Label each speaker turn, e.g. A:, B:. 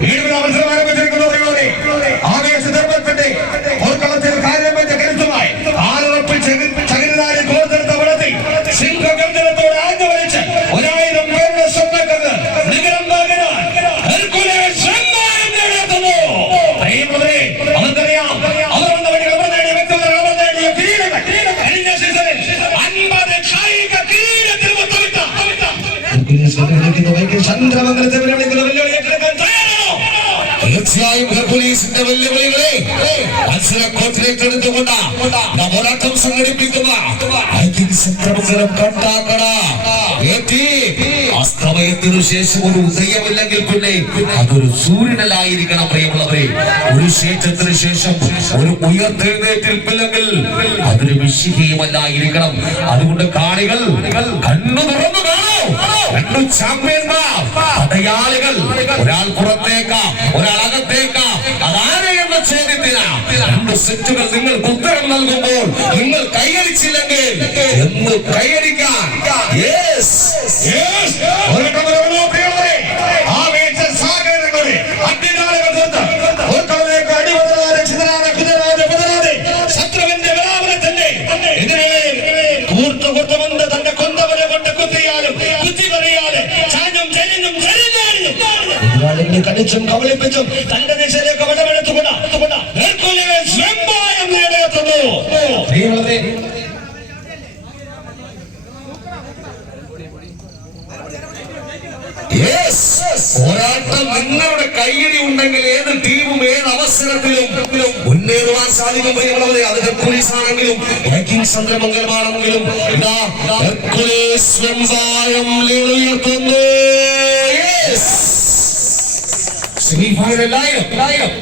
A: വീണ്ടും അവസരം ആരംഭിച്ചിരിക്കുന്നത് ആവേശ ധർമ്മത്തിന്റെ പോർക്കളത്തിൽ കാര്യമറ്റ കരുത്തുമായി ആറുറപ്പ് ചകിരനാരി കോർത്തെടുത്ത വെള്ളത്തിൽ സിംഹഗന്ധനത്തോട് ആഞ്ഞു വലിച്ച് ഒരായിരം പേരുടെ സ്വന്തക്കത് നികരം പകരാൻ നടത്തുന്നു പ്രിയമുദ്രേ അവർക്കറിയാം അവർ വന്ന വഴി അവർ നേടിയ വ്യക്തത അവർ നേടിയ കിരീടങ്ങൾ. കഴിഞ്ഞ സീസണിൽ അൻപത് കായിക കിരീടത്തിൽ ചന്ദ്രമംഗലത്തെ വെല്ലുവിളി വെല്ലുവിളി ഏറ്റെടുക്കാൻ
B: തീർച്ചയായും പോലീസിന്റെ വെല്ലുവിളികളെ. നാം പോരാട്ടം സംഘടിപ്പിക്കുന്ന കണ്ടാക്കട ഏറ്റി അസ്തമയത്തിനു ശേഷം ഒരു ഉദയമില്ലെങ്കിൽ പിന്നെ അതൊരു സൂര്യനല്ലായിരിക്കണം പ്രിയമുള്ളവരെ. ഒരു ശേഷത്തിന് ശേഷം ഒരു ഉയർത്തെഴുന്നേറ്റിരിപ്പില്ലെങ്കിൽ അതൊരു വിശുദ്ധിയുമല്ലായിരിക്കണം അതുകൊണ്ട് കാണികൾ കണ്ണു തുറന്നു കാണൂ. രണ്ടു ചാമ്പ്യന്മാർ പടയാളികൾ ഒരാൾ പുറത്തേക്ക് ഒരാൾ അകത്തേക്ക് അതാരെ എന്ന ചോദ്യത്തിന് രണ്ട് സെറ്റുകൾ നിങ്ങൾക്ക് ഉത്തരം നൽകുമ്പോൾ നിങ്ങൾ കൈയടിച്ചില്ലെങ്കിൽ എന്ന് കൈയടിക്കാൻ Yes.
A: Yes. എതിരാളികളെ കടിച്ചും കബളിപ്പിച്ചും തന്റെ ദിശയിലേക്ക് വടമെടുത്തുകൊണ്ട്
B: നിങ്ങളുടെ കയ്യടി ഉണ്ടെങ്കിൽ ഏത് ടീമും ഏത് അവസരത്തിലും മുന്നേറുവാൻ സാധിക്കും അത് ഹെർക്കുലീസ് ആണെങ്കിലും ചന്ദ്രമംഗലമാണെങ്കിലും ഇതാ ഹെർക്കുലീസ് വെമ്പായം ഉയർത്തുന്നു. seguir fuera el aire, el aire.